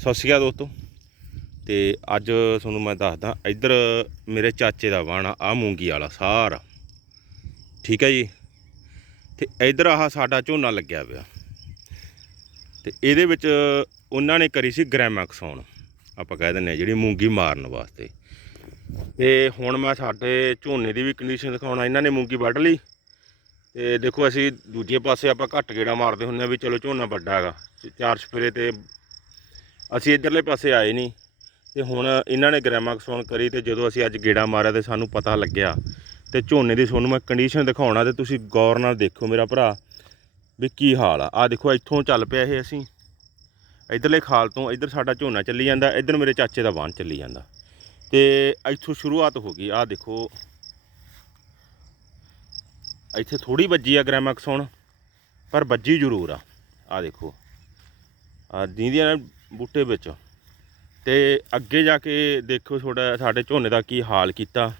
ਸਤਿ ਸ਼੍ਰੀ ਅਕਾਲ ਦੋਸਤੋ। ਤੇ ਅੱਜ ਤੁਹਾਨੂੰ ਮੈਂ ਦੱਸਦਾ, ਇੱਧਰ ਮੇਰੇ ਚਾਚੇ ਦਾ ਵਾਣਾ ਆ ਮੂੰਗੀ ਵਾਲਾ ਸਾਰਾ। ਠੀਕ ਹੈ ਜੀ? ਤੇ ਇੱਧਰ ਆਹ ਸਾਡਾ ਝੋਨਾ ਲੱਗਿਆ ਪਿਆ। ਤੇ ਇਹਦੇ ਵਿੱਚ ਉਹਨਾਂ ਨੇ ਕਰੀ ਸੀ ਗ੍ਰੈਮੈਕਸੋਨ ਆਪਾਂ ਕਹਿ ਦਿੰਦੇ ਆ ਜਿਹੜੀ ਮੂੰਗੀ ਮਾਰਨ ਵਾਸਤੇ। ਤੇ ਹੁਣ ਮੈਂ ਸਾਡੇ ਝੋਨੇ ਦੀ ਵੀ ਕੰਡੀਸ਼ਨ ਦਿਖਾਉਣਾ, ਇਹਨਾਂ ਨੇ ਮੂੰਗੀ ਵੱਢ ਲਈ। ਤੇ ਦੇਖੋ ਅਸੀਂ ਦੂਜੇ ਪਾਸੇ ਆਪਾਂ ਘੱਟ ਗੇੜਾ ਮਾਰਦੇ ਹੁੰਦੇ ਆ ਵੀ ਚਲੋ ਝੋਨਾ ਵੱਡਾ ਹੈਗਾ ਚਾਰ ਸਪਰੇ ਤੇ ਅਸੀਂ ਇਧਰਲੇ ਪਾਸੇ ਆਏ ਨਹੀਂ ਤੇ ਹੁਣ ਇਹਨਾਂ ਨੇ ਗ੍ਰੈਮਾਕਸੋਨ ਕਰੀ ਤੇ ਜਦੋਂ ਅਸੀਂ ਅੱਜ ਗੇੜਾ ਮਾਰਿਆ ਤੇ ਸਾਨੂੰ ਪਤਾ ਲੱਗਿਆ ਤੇ ਝੋਨੇ ਦੀ ਤੁਹਾਨੂੰ ਮੈਂ ਕੰਡੀਸ਼ਨ ਦਿਖਾਉਣਾ ਤੇ ਤੁਸੀਂ ਗੌਰ ਨਾਲ ਦੇਖੋ ਮੇਰਾ ਭਰਾ ਵੀ ਕੀ ਹਾਲ ਆ। ਆ ਦੇਖੋ, ਇੱਥੋਂ ਚੱਲ ਪਿਆ ਇਹ ਅਸੀਂ। ਇਧਰਲੇ ਖਾਲ ਤੋਂ ਇਧਰ ਸਾਡਾ ਝੋਨਾ ਚੱਲੀ ਜਾਂਦਾ, ਇਧਰ ਮੇਰੇ ਚਾਚੇ ਦਾ ਵਾਹਨ ਚੱਲੀ ਜਾਂਦਾ। ਤੇ ਇੱਥੋਂ ਸ਼ੁਰੂਆਤ ਹੋ ਗਈ। ਆ ਦੇਖੋ, ਇੱਥੇ ਥੋੜੀ ਵੱਜੀ ਆ ਗ੍ਰੈਮਾਕਸੋਨ ਪਰ ਵੱਜੀ ਜ਼ਰੂਰ ਆ। ਆ ਦੇਖੋ ਆ ਦੀਂਦੀਆਂ ਬੂਟੇ ਵਿੱਚ। ਤੇ ਅੱਗੇ ਜਾ ਕੇ ਦੇਖੋ ਤੁਹਾਡਾ, ਸਾਡੇ ਝੋਨੇ ਦਾ ਕੀ ਹਾਲ ਕੀਤਾ।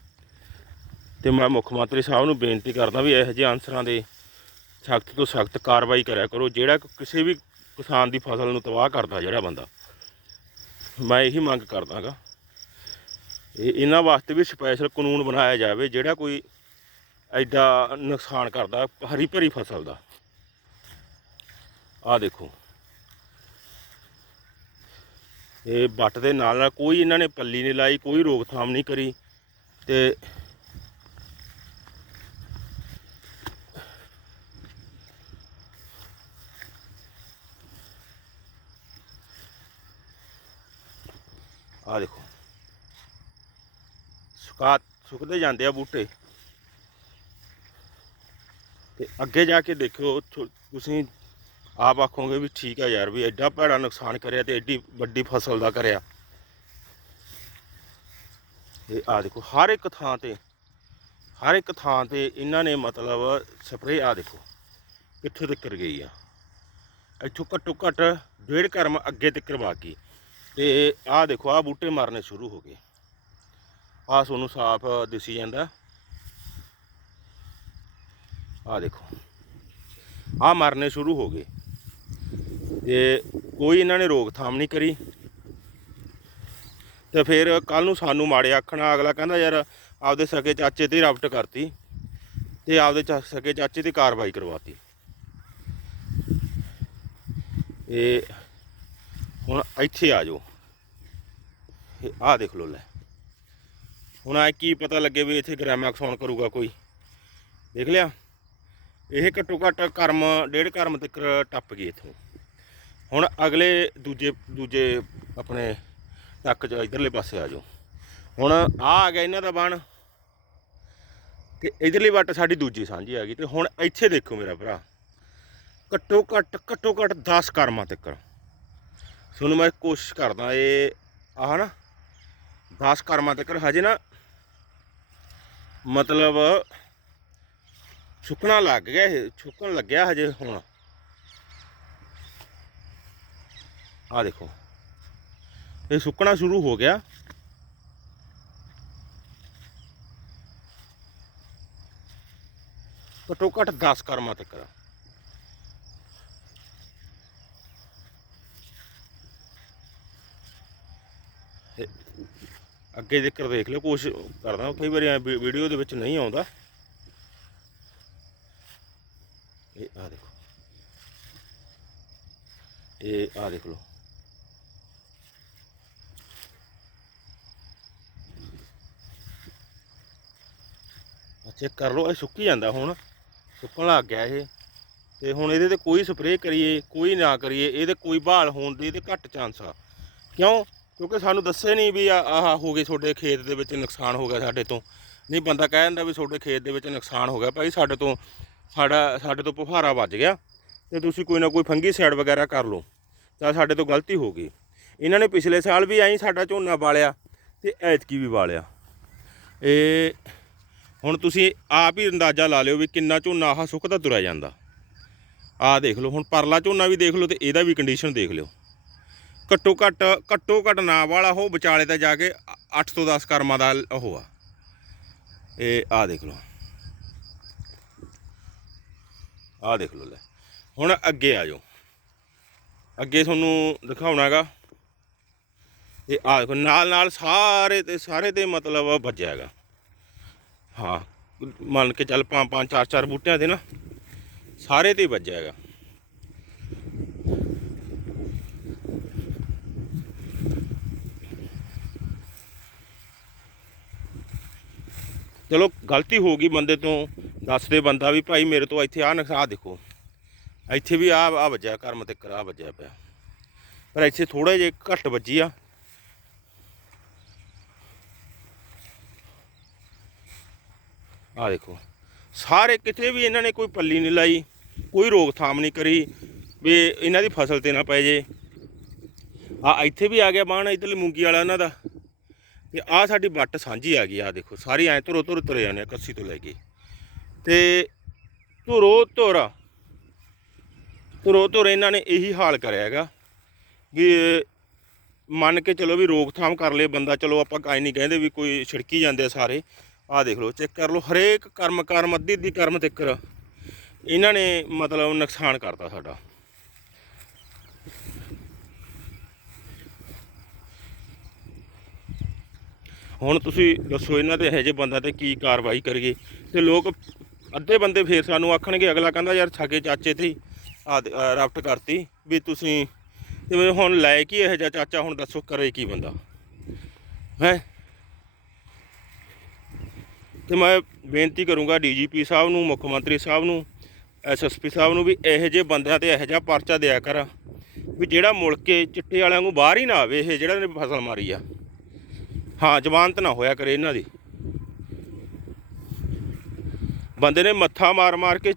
ਤੇ ਮੈਂ ਮੁੱਖ ਮੰਤਰੀ ਸਾਹਿਬ ਨੂੰ ਬੇਨਤੀ ਕਰਦਾ ਵੀ ਇਹੋ ਜਿਹੇ ਅਨਸਰਾਂ ਦੇ ਸਖਤ ਤੋਂ ਸਖਤ ਕਾਰਵਾਈ ਕਰਿਆ ਕਰੋ, ਜਿਹੜਾ ਕਿਸੇ ਵੀ ਕਿਸਾਨ ਦੀ ਫਸਲ ਨੂੰ ਤਬਾਹ ਕਰਦਾ ਜਿਹੜਾ ਬੰਦਾ। ਮੈਂ ਇਹੀ ਮੰਗ ਕਰਦਾਗਾ ਇਹ ਇਹਨਾਂ ਵਾਸਤੇ ਵੀ ਸਪੈਸ਼ਲ ਕਾਨੂੰਨ ਬਣਾਇਆ ਜਾਵੇ, ਜਿਹੜਾ ਕੋਈ ਐਡਾ ਨੁਕਸਾਨ ਕਰਦਾ, ਹਰੀ ਭਰੀ ਫਸਲ ਦਾ। ਆਹ ਦੇਖੋ। ਇਹ ਬੱਟ ਦੇ ਨਾਲ ਨਾਲ ਕੋਈ ਇਹਨਾਂ ਨੇ ਪੱਲੀ ਨਹੀਂ ਲਾਈ, ਕੋਈ ਰੋਕਥਾਮ ਨਹੀਂ ਕਰੀ ਤੇ ਆ ਦੇਖੋ। ਸੁਕਾ ਸੁੱਕਦੇ ਜਾਂਦੇ ਆ ਬੂਟੇ। ਤੇ ਅੱਗੇ ਜਾ ਕੇ ਦੇਖਿਓ ਤੁਸੀਂ ਆਪ ਆਖੋਗੇ ਵੀ ਠੀਕ ਆ ਯਾਰ, ਵੀ ਐਡਾ ਭੈੜਾ ਨੁਕਸਾਨ ਕਰਿਆ ਤੇ ਐਡੀ ਵੱਡੀ ਫਸਲ ਦਾ ਕਰਿਆ। ਇਹ ਆ ਦੇਖੋ, ਹਰ ਇੱਕ ਥਾਂ ਤੇ, ਹਰ ਇੱਕ ਥਾਂ ਤੇ ਇਹਨਾਂ ਨੇ ਮਤਲਬ ਸਪਰੇਅ ਆ ਦੇਖੋ, ਕਿੱਥੇ ਤੱਕ ਗਈ ਆ। ਇੱਥੋਂ ਘੱਟੋ ਘੱਟ ਡੇਢ ਕਰਮ ਅੱਗੇ ਤੱਕ ਬਾਕੀ। ਤੇ ਆਹ ਦੇਖੋ ਆਹ ਬੂਟੇ ਮਰਨੇ ਸ਼ੁਰੂ ਹੋ ਗਏ। ਆਹ ਤੁਹਾਨੂੰ ਸਾਫ਼ ਦਿਸੀ ਜਾਂਦਾ। ਆਹ ਦੇਖੋ ਆਹ ਮਰਨੇ ਸ਼ੁਰੂ ਹੋ ਗਏ। ਤੇ ਕੋਈ ਇਹਨਾਂ ਨੇ ਰੋਕਥਾਮ ਨਹੀਂ ਕਰੀ ਤੇ ਫਿਰ ਕੱਲ ਨੂੰ ਸਾਨੂੰ ਮਾੜੇ ਆਖਣਾ, ਅਗਲਾ ਕਹਿੰਦਾ ਯਾਰ ਆਪਦੇ ਸਕੇ ਚਾਚੇ ਤੇ ਰਫਟ ਕਰਤੀ ਤੇ ਆਪਦੇ ਚਾ- ਸਕੇ ਚਾਚੇ ਤੇ ਕਾਰਵਾਈ ਕਰਵਾਤੀ। ਇਹ ਹੁਣ ਇੱਥੇ ਆ ਜਾਓ। ਇਹ ਆਹ ਦੇਖ ਲਓ ਲੈ। ਹੁਣ ਆ ਕੀ ਪਤਾ ਲੱਗੇ ਵੀ ਇੱਥੇ ਗ੍ਰਾਮੈਕਸ ਕਰੂਗਾ ਕੋਈ। ਦੇਖ ਲਿਆ? ਇਹ ਘੱਟੋ ਘੱਟ ਕਰਮ, ਡੇਢ ਕਰਮ ਤੱਕ ਟੱਪ ਗਈ ਇੱਥੋਂ। ਹੁਣ ਅਗਲੇ ਦੂਜੇ ਦੂਜੇ ਆਪਣੇ ਟੱਕ ਚ ਇਧਰਲੇ ਪਾਸੇ ਆ ਜਾਓ। ਹੁਣ ਆ ਆ ਗਿਆ ਇਹਨਾਂ ਦਾ ਬਣ ਤੇ ਇਧਰਲੀ ਵੱਟ ਸਾਡੀ ਦੂਜੀ ਸਾਂਝੀ ਆ ਗਈ ਤੇ ਹੁਣ ਇੱਥੇ ਦੇਖੋ ਮੇਰਾ ਭਰਾ, ਘੱਟੋ ਘੱਟ ਘੱਟੋ ਘੱਟ 10 ਕਰਮਾਂ ਤੱਕ। ਤੁਹਾਨੂੰ ਮੈਂ ਕੋਸ਼ਿਸ਼ ਕਰਦਾ ਇਹ, ਆਹ ਨਾ 10 ਕਰਮਾਂ ਤੱਕ ਹਜੇ ਨਾ ਮਤਲਬ ਸੁੱਕਣਾ ਲੱਗ ਗਿਆ ਇਹ, ਸੁੱਕਣ ਲੱਗਿਆ ਹਜੇ ਹੁਣ। ਆ ਦੇਖੋ। ਇਹ ਸੁੱਕਣਾ ਸ਼ੁਰੂ ਹੋ ਗਿਆ। ਘੱਟੋ ਘੱਟ 10 ਕਰਮਾਂ ਤੱਕ। ਅੱਗੇ ਜ਼ਿਕਰ ਦੇਖ ਲਿਓ, ਕੋਸ਼ਿਸ਼ ਕਰਦਾ ਕਈ ਵਾਰੀ ਵੀਡੀਓ ਦੇ ਵਿੱਚ ਨਹੀਂ ਆਉਂਦਾ। ਇਹ ਆ ਦੇਖੋ। ਇਹ ਆ ਦੇਖ ਲਓ। ਚੈੱਕ ਕਰ ਲਓ, ਇਹ ਸੁੱਕੀ ਜਾਂਦਾ ਹੁਣ। ਸੁੱਕਣ ਲੱਗ ਗਿਆ ਇਹ। ਤੇ ਹੁਣ ਇਹਦੇ ਤੇ ਕੋਈ ਸਪਰੇਅ ਕਰੀਏ, ਕੋਈ ਨਾ ਕਰੀਏ, ਇਹਦੇ ਕੋਈ ਬਹਾਲ ਹੋਣ ਦੀ ਇਹਦੇ ਘੱਟ ਚਾਂਸ ਆ। ਕਿਉਂ? ਕਿਉਂਕਿ ਸਾਨੂੰ ਦੱਸੇ ਨਹੀਂ ਵੀ ਆਹ ਹੋ ਗਈ ਤੁਹਾਡੇ ਖੇਤ ਦੇ ਵਿੱਚ ਨੁਕਸਾਨ ਹੋ ਗਿਆ ਸਾਡੇ ਤੋਂ। ਨਹੀਂ, ਬੰਦਾ ਕਹਿ ਦਿੰਦਾ ਵੀ ਤੁਹਾਡੇ ਖੇਤ ਦੇ ਵਿੱਚ ਨੁਕਸਾਨ ਹੋ ਗਿਆ। ਭਾਈ, ਸਾਡੇ ਤੋਂ, ਸਾਡਾ, ਸਾਡੇ ਤੋਂ ਪੁਫਾਰਾ ਵੱਜ ਗਿਆ। ਤੇ ਤੁਸੀਂ ਕੋਈ ਨਾ ਕੋਈ ਫੰਗੀ ਸਾਈਡ ਵਗੈਰਾ ਕਰ ਲਓ। ਤਾਂ ਸਾਡੇ ਤੋਂ ਗਲਤੀ ਹੋ ਗਈ। ਇਹਨਾਂ ਨੇ ਪਿਛਲੇ ਸਾਲ ਵੀ ਐਂ ਸਾਡਾ ਝੋਨਾ ਵਾਲਿਆ ਤੇ ਐਤਕੀ ਵੀ ਵਾਲਿਆ। ਇਹ ਹੁਣ ਤੁਸੀਂ ਆਪ ਹੀ ਅੰਦਾਜ਼ਾ ਲਾ ਲਿਓ ਵੀ ਕਿੰਨਾ ਝੋਨਾ ਆਹ ਸੁੱਕਦਾ ਤੁਰਿਆ ਜਾਂਦਾ। ਆਹ ਦੇਖ ਲਓ, ਹੁਣ ਪਰਲਾ ਝੋਨਾ ਵੀ ਦੇਖ ਲਓ ਤੇ ਇਹਦਾ ਵੀ ਕੰਡੀਸ਼ਨ ਦੇਖ ਲਿਓ। ਘੱਟੋ ਘੱਟ ਘੱਟੋ ਘੱਟ ਨਾ ਵਾਲਾ ਉਹ ਵਿਚਾਲੇ ਤਾਂ ਜਾ ਕੇ 8 ਤੋਂ 10 ਕਰਮਾਂ ਦਾ ਉਹ ਆ। ਇਹ ਆਹ ਦੇਖ ਲਓ। ਆਹ ਦੇਖ ਲਓ ਲੈ। ਹੁਣ ਅੱਗੇ ਆ ਜਾਓ। ਅੱਗੇ ਤੁਹਾਨੂੰ ਦਿਖਾਉਣਾਗਾ ਇਹ ਆ ਦੇਖੋ ਨਾਲ ਨਾਲ ਸਾਰੇ ਤੇ ਸਾਰੇ ਤੇ ਮਤਲਬ ਵੱਜਿਆ ਹੈਗਾ। ਹਾਂ। ਮੰਨ ਕੇ ਚੱਲ ਪੰਜ ਪੰਜ, ਚਾਰ ਚਾਰ ਬੂਟਿਆਂ ਦੇ ਨਾ, ਸਾਰੇ ਤੇ ਵੱਜਿਆ ਹੈਗਾ। ਚਲੋ ਗਲਤੀ ਹੋ ਗਈ ਬੰਦੇ ਤੋਂ, ਦੱਸਦੇ ਬੰਦਾ ਵੀ, ਭਾਈ ਮੇਰੇ ਤੋਂ ਇੱਥੇ ਆ ਨੁਕਸਾਨ ਦੇਖੋ। ਇੱਥੇ ਵੀ ਆ ਆ ਵੱਜਿਆ, ਕਰਮ ਤੇ ਕਰਾ ਵੱਜਿਆ ਪਿਆ। ਪਰ ਇੱਥੇ ਥੋੜਾ ਜਿਹਾ ਘੱਟ ਵੱਜੀ ਆ। ਆ ਦੇਖੋ। ਸਾਰੇ ਕਿਤੇ ਵੀ ਇਹਨਾਂ ਨੇ ਕੋਈ ਪੱਲੀ ਨਹੀਂ ਲਾਈ, ਕੋਈ ਰੋਕਥਾਮ ਨਹੀਂ ਕਰੀ ਵੀ ਇਹਨਾਂ ਦੀ ਫਸਲ ਤੇ ਨਾ ਪੈ ਜੇ। ਆ ਇੱਥੇ ਵੀ ਆ ਗਿਆ ਬਾਣ, ਇਧਰਲੀ ਮੂੰਗੀ ਵਾਲਾ ਇਹਨਾਂ ਦਾ। ਤੇ ਆ ਸਾਡੀ ਵੱਟ ਸਾਂਝੀ ਆ ਗਈ ਆ ਦੇਖੋ, ਸਾਰੀ ਐ ਧੁਰੋ ਧੁਰ ਤੁਰੇ ਜਾਂਦੇ ਆ ਕੱਸੀ ਤੋਂ ਲੈ ਕੇ। ਤੇ ਧੁਰੋ ਧੋਰਾ, ਧੁਰੋ ਧੁਰ ਇਹਨਾਂ ਨੇ ਇਹੀ ਹਾਲ ਕਰਿਆ ਹੈਗਾ ਵੀ ਮੰਨ ਕੇ ਚਲੋ ਵੀ ਰੋਕਥਾਮ ਕਰ ਲਏ ਬੰਦਾ, ਚਲੋ ਆਪਾਂ ਕਾਈ ਨਹੀਂ ਕਹਿੰਦੇ ਵੀ ਕੋਈ ਛਿੜਕੀ ਜਾਂਦੇ ਆ ਸਾਰੇ। ਆਹ ਦੇਖ ਲਓ ਚੈੱਕ ਕਰ ਲਓ, ਹਰੇਕ ਕਰਮ ਕਰਮ, ਅੱਧੀ ਅੱਧੀ ਕਰਮ ਤਿੱਕਰ। ਇਹਨਾਂ ਨੇ ਮਤਲਬ ਨੁਕਸਾਨ ਕਰਤਾ ਸਾਡਾ। ਹੁਣ ਤੁਸੀਂ ਦੱਸੋ ਇਹਨਾਂ ਤੇ ਇਹੋ ਜਿਹੇ ਬੰਦਾ ਤੇ ਕੀ ਕਾਰਵਾਈ ਕਰੀਏ? ਤੇ ਲੋਕ ਅੱਧੇ ਬੰਦੇ ਫੇਰ ਸਾਨੂੰ ਆਖਣਗੇ, ਅਗਲਾ ਕਹਿੰਦਾ, ਯਾਰ ਛਾਗੇ ਚਾਚੇ ਤੇ ਆ ਰਾਫਟ ਕਰਤੀ ਵੀ ਤੁਸੀਂ ਤੇ ਹੁਣ ਲੈ ਕੀ ਇਹੋ ਜਿਹਾ ਚਾਚਾ, ਹੁਣ ਦੱਸੋ ਕਰੇ ਕੀ ਬੰਦਾ? ਹੈ? ਤੇ ਮੈਂ ਬੇਨਤੀ ਕਰੂੰਗਾ ਡੀਜੀਪੀ ਸਾਹਿਬ ਨੂੰ, ਮੁੱਖ ਮੰਤਰੀ ਸਾਹਿਬ ਨੂੰ ਐਸਐਸਪੀ ਸਾਹਿਬ ਨੂੰ ਵੀ ਇਹੋ ਜਿਹੇ ਬੰਦਿਆਂ ਤੇ ਇਹੋ ਜਿਹਾ ਪਰਚਾ ਦਿਆ ਕਰ ਵੀ ਜਿਹੜਾ ਮੁੜ ਕੇ ਚਿੱਟੇ ਵਾਲਿਆਂ ਨੂੰ ਬਾਹਰ ਹੀ ਨਾ ਆਵੇ, ਇਹ ਜਿਹੜਾ ਨੇ ਫਸਲ ਮਾਰੀ ਆ। ਹਾਂ, ਜ਼ਮਾਨਤ ਨਾ ਹੋਇਆ ਕਰੇ ਇਹਨਾਂ ਦੀ। ਬੰਦੇ ਨੇ ਮੱਥਾ ਮਾਰ ਮਾਰ ਕੇ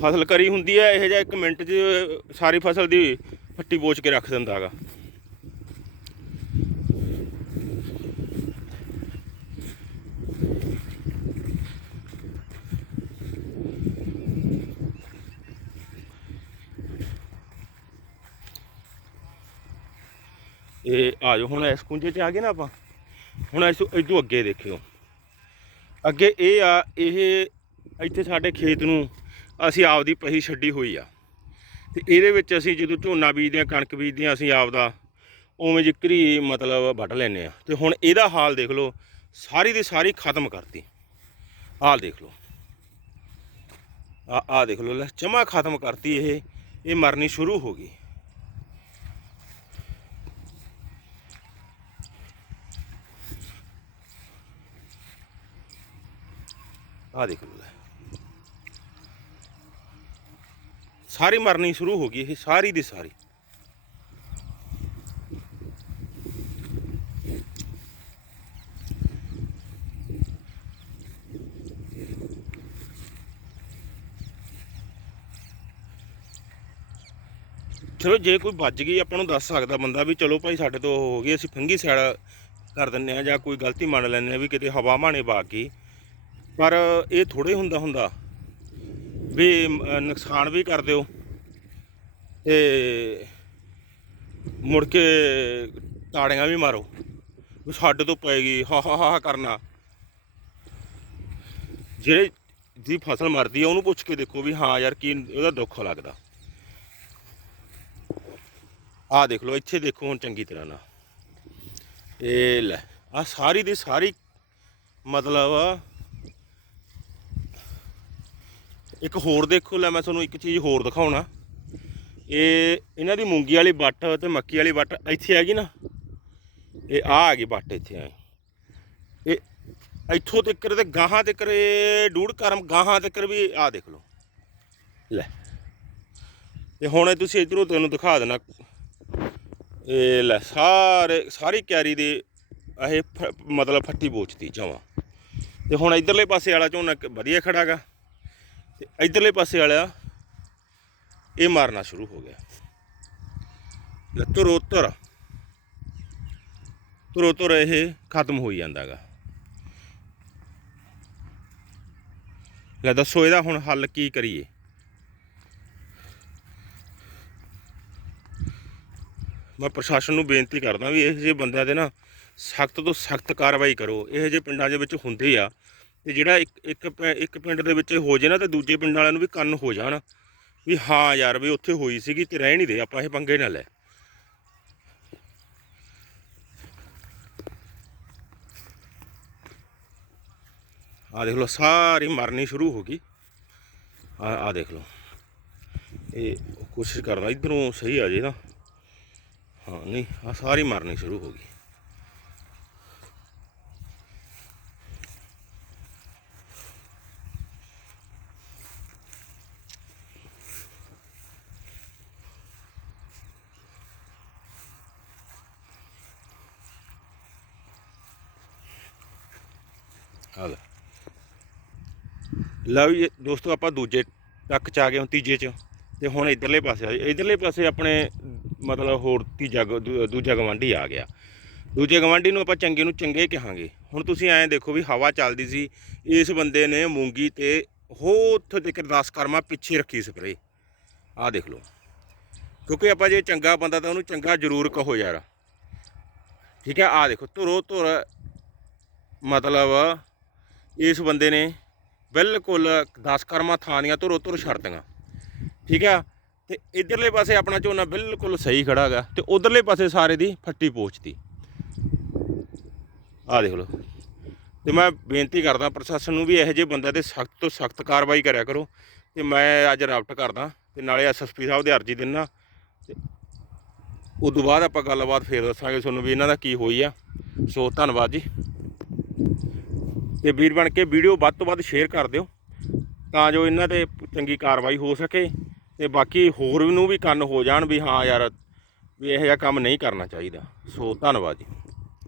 ਫਸਲ ਕਰੀ ਹੁੰਦੀ ਹੈ ਇਹ ਜਿਹਾ ਇੱਕ ਮਿੰਟ 'ਚ ਸਾਰੀ ਫਸਲ ਦੀ ਫੱਟੀ ਬੋਚ ਕੇ ਰੱਖ ਦਿੰਦਾ ਇਹ ਆ ਜਾਓ ਹੁਣ ਇਸ ਕੁੰਜੇ 'ਚ ਆ ਗਏ ਨਾ ਆਪਾਂ। ਹੁਣ ਇਸ ਇਦੋਂ ਅੱਗੇ ਦੇਖਿਓ। ਅੱਗੇ ਇਹ ਆ, ਇਹ ਇੱਥੇ ਸਾਡੇ ਖੇਤ ਨੂੰ ਅਸੀਂ ਆਪਦੀ ਪਹੀ ਛੱਡੀ ਹੋਈ ਆ। ਤੇ ਇਹਦੇ ਵਿੱਚ ਅਸੀਂ ਜਦੋਂ ਝੋਨਾ ਬੀਜਦੇ ਆ, ਕਣਕ ਬੀਜਦੇ ਆ, ਅਸੀਂ ਆਪਦਾ ਉਵੇਂ ਜਿਕਰੀ ਮਤਲਬ ਵੱਢ ਲੈਨੇ ਆ। ਤੇ ਹੁਣ ਇਹਦਾ ਹਾਲ ਦੇਖ ਲਓ, ਸਾਰੀ ਦੀ ਸਾਰੀ ਖਤਮ ਕਰਤੀ। ਹਾਲ ਦੇਖ ਲਓ। ਆ ਆ ਦੇਖ ਲਓ, ਲੈ ਜਮਾ ਖਤਮ ਕਰਤੀ ਇਹ। ਇਹ ਮਰਨੀ ਸ਼ੁਰੂ ਹੋ ਗਈ। ਆ ਦੇਖ ਲਓ ਸਾਰੀ ਮਰਨੀ ਸ਼ੁਰੂ ਹੋ ਗਈ ਇਹ ਸਾਰੀ ਦੀ ਸਾਰੀ। ਚਲੋ ਜੇ ਕੋਈ ਵੱਜ ਗਈ ਆਪਾਂ ਨੂੰ ਦੱਸ ਸਕਦਾ ਬੰਦਾ ਵੀ ਚਲੋ ਭਾਈ ਸਾਡੇ ਤੋਂ ਹੋ ਗਈ, ਅਸੀਂ ਫੰਗੀ ਸਾਈਡ ਕਰ ਦਿੰਨੇ ਆ ਜਾਂ ਕੋਈ ਗਲਤੀ ਮੰਨ ਲੈਂਦੇ ਆ ਵੀ ਕਿਤੇ ਹਵਾ ਮਾਣੇ ਬਾਗ ਗਈ। ਪਰ ਇਹ ਥੋੜੇ ਹੁੰਦਾ ਹੁੰਦਾ ਵੀ ਨੁਕਸਾਨ ਵੀ ਕਰ ਦਿਓ ਤੇ ਮੁੜ ਕੇ ਤਾੜੀਆਂ ਵੀ ਮਾਰੋ। ਵੀ ਸਾਡੇ ਤੋਂ ਪਏਗੀ, ਹਾ ਹਾ ਹਾ ਕਰਨਾ। ਜਿਹੜੇ ਦੀ ਫਸਲ ਮਰਦੀ ਆ, ਉਹਨੂੰ ਪੁੱਛ ਕੇ ਦੇਖੋ ਵੀ ਹਾਂ ਯਾਰ ਕੀ ਉਹਦਾ ਦੁੱਖ ਲੱਗਦਾ। ਆਹ ਦੇਖ ਲਓ, ਇੱਥੇ ਦੇਖੋ ਹੁਣ ਚੰਗੀ ਤਰ੍ਹਾਂ ਨਾਲ। ਇਹ ਲੈ ਆ ਸਾਰੀ ਦੀ ਸਾਰੀ ਮਤਲਬ ਇੱਕ ਹੋਰ ਦੇਖੋ, ਲੈ ਮੈਂ ਤੁਹਾਨੂੰ ਇੱਕ ਚੀਜ਼ ਹੋਰ ਦਿਖਾਉਣਾ। ਇਹ ਇਹਨਾਂ ਦੀ ਮੂੰਗੀ ਵਾਲੀ ਵੱਟ ਤੇ ਮੱਕੀ ਵਾਲੀ ਵੱਟ ਇੱਥੇ ਆ ਗਈ ਨਾ, ਇਹ ਆ ਆ ਗਈ ਵੱਟ ਇੱਥੇ ਆ ਇਹ ਇੱਥੋਂ ਤੱਕ ਤੇ ਗਾਹਾਂ ਤੱਕ ਇਹ ਡੂੜ ਕਰਮ ਗਾਹਾਂ ਤੱਕ ਵੀ ਆ ਦੇਖ ਲਓ। ਲੈ ਤੇ ਹੁਣ ਤੁਸੀਂ ਇਧਰੋਂ ਤੁਹਾਨੂੰ ਦਿਖਾ ਦੇਣਾ। ਇਹ ਲੈ, ਸਾਰੇ, ਸਾਰੀ ਕੈਰੀ ਦੇ ਇਹ ਫ- ਮਤਲਬ ਫੱਟੀ ਬੋਚਤੀ ਜਮਾਂ। ਤੇ ਹੁਣ ਇਧਰਲੇ ਪਾਸੇ ਵਾਲਾ ਝੋਨਾ ਕ- ਵਧੀਆ ਖੜਾਗਾ ਤੇ ਇਧਰਲੇ ਪਾਸੇ ਵਾਲਾ ਇਹ ਮਾਰਨਾ ਸ਼ੁਰੂ ਹੋ ਗਿਆ। ਲੱਤਰ ਉਤਰ ਤੁਰੋ ਤੁਰ ਇਹ ਖਤਮ ਹੋਈ ਜਾਂਦਾਗਾ। ਲੈ ਦੱਸੋ ਇਹਦਾ ਹੁਣ ਹੱਲ ਕੀ ਕਰੀਏ? ਮੈਂ ਪ੍ਰਸ਼ਾਸਨ ਨੂੰ ਬੇਨਤੀ ਕਰਦਾ ਵੀ ਇਹੋ ਜਿਹੇ ਬੰਦਿਆਂ ਦੇ ਨਾ ਸਖਤ ਤੋਂ ਸਖਤ ਕਾਰਵਾਈ ਕਰੋ। ਇਹੋ ਜਿਹੇ ਪਿੰਡਾਂ ਦੇ ਵਿੱਚ ਹੁੰਦੇ ਆ। ਤੇ ਜਿਹੜਾ ਇੱਕ ਇੱਕ ਇੱਕ ਪਿੰਡ ਦੇ ਵਿੱਚ ਹੋ ਜੇ ਨਾ, ਤੇ ਦੂਜੇ ਪਿੰਡ ਵਾਲਿਆਂ ਨੂੰ ਵੀ ਕੰਨ ਹੋ ਜਾਣ ਵੀ ਹਾਂ ਯਾਰ ਵੀ ਉੱਥੇ ਹੋਈ ਸੀਗੀ ਤੇ ਰਹਿ ਨਹੀਂ ਦੇ ਆਪਾਂ ਇਹ ਪੰਗੇ ਨਾਲ ਲੈ। ਆ ਦੇਖ ਲਓ, ਸਾਰੀ ਮਰਨੀ ਸ਼ੁਰੂ ਹੋ ਗਈ। ਆ ਆ ਦੇਖ ਲਓ। ਇਹ ਕੋਸ਼ਿਸ਼ ਕਰਦਾ, ਇਧਰੋਂ ਸਹੀ ਆ ਜੇ ਨਾ। ਹਾਂ, ਨਹੀਂ ਆ ਸਾਰੀ ਮਰਨੀ ਸ਼ੁਰੂ ਹੋ ਗਈ। ਆ ਲੈ। ਲਓ ਜੀ, ਦੋਸਤੋ ਆਪਾਂ ਦੂਜੇ ਟੱਕ ਚ ਆ ਗਏ ਹੁਣ ਤੀਜੇ ਚ। ਤੇ ਹੁਣ ਇਧਰਲੇ ਪਾਸੇ ਆ ਗਏ। ਇਧਰਲੇ ਪਾਸੇ ਆਪਣੇ ਮਤਲਬ ਹੋਰ ਤੀਜਾ ਗ- ਦੂ- ਦੂਜਾ ਗਵਾਂਢੀ ਆ ਗਿਆ। ਦੂਜੇ ਗਵਾਂਢੀ ਨੂੰ ਆਪਾਂ ਚੰਗੇ ਨੂੰ ਚੰਗੇ ਕਹਾਂਗੇ। ਹੁਣ ਤੁਸੀਂ ਐਂ ਦੇਖੋ ਵੀ ਹਵਾ ਚੱਲਦੀ ਸੀ। ਇਸ ਬੰਦੇ ਨੇ ਮੂੰਗੀ ਤੇ ਹੋ ਉੱਥੇ ਤੱਕ 10 ਕਰਮਾ ਪਿੱਛੇ ਰੱਖੀ ਸਪਰੇ ਆਹ ਦੇਖ ਲਓ। ਕਿਉਂਕਿ ਆਪਾਂ ਜੇ ਚੰਗਾ ਬੰਦਾ ਤਾਂ ਉਹਨੂੰ ਚੰਗਾ ਜ਼ਰੂਰ ਕਹੋ ਯਾਰ। ਠੀਕ ਹੈ, ਆਹ ਦੇਖੋ ਧੁਰੋ ਧੁਰ ਮਤਲਬ ਇਸ ਬੰਦੇ ਨੇ ਬਿਲਕੁਲ 10 ਕਰਮਾ ਥਾਨੀਆਂ ਧੁਰੋ ਧੁਰ ਛੱਡਦੀਆਂ ਠੀਕ ਆ? ਤੇ ਇਧਰਲੇ ਪਾਸੇ ਆਪਣਾ ਝੋਨਾ ਬਿਲਕੁਲ ਸਹੀ ਖੜਾ ਹੈਗਾ ਤੇ ਉਧਰਲੇ ਪਾਸੇ ਸਾਰੇ ਦੀ ਫੱਟੀ ਪੋਚਤੀ ਆ ਦੇਖ ਲਓ। ਤੇ ਮੈਂ ਬੇਨਤੀ ਕਰਦਾ ਪ੍ਰਸ਼ਾਸਨ ਨੂੰ ਵੀ ਇਹੋ ਜਿਹੇ ਬੰਦਿਆਂ ਤੇ ਸਖਤ ਤੋਂ ਸਖਤ ਕਾਰਵਾਈ ਕਰਿਆ ਕਰੋ ਤੇ ਮੈਂ ਅੱਜ ਰਾਬਟ ਕਰਦਾ ਤੇ ਨਾਲੇ ਐਸਐਸਪੀ ਸਾਹਿਬ ਦੇ ਅਰਜੀ ਦਿੰਨਾ। ਤੇ ਉਸ ਤੋਂ ਬਾਅਦ ਆਪਾਂ ਗੱਲਬਾਤ ਫੇਰ ਦੱਸਾਂਗੇ ਤੁਹਾਨੂੰ ਵੀ ਇਹਨਾਂ ਦਾ ਕੀ ਹੋਈ ਆ। ਸੋ ਧੰਨਵਾਦ ਜੀ। ਤੇ ਵੀਰ ਬਣ ਕੇ ਵੀਡੀਓ ਵੱਧ ਤੋਂ ਵੱਧ ਸ਼ੇਅਰ ਕਰ ਦਿਓ, ਤਾਂ ਜੋ ਇਹਨਾਂ ਤੇ ਚੰਗੀ ਕਾਰਵਾਈ ਹੋ ਸਕੇ ਤੇ ਬਾਕੀ ਹੋਰ ਨੂੰ ਵੀ ਕੰਨ ਹੋ ਜਾਣ ਵੀ ਹਾਂ ਯਾਰ, ਵੀ ਇਹੋ ਜਿਹਾ ਕੰਮ ਨਹੀਂ ਕਰਨਾ ਚਾਹੀਦਾ। ਸੋ ਧੰਨਵਾਦ ਜੀ।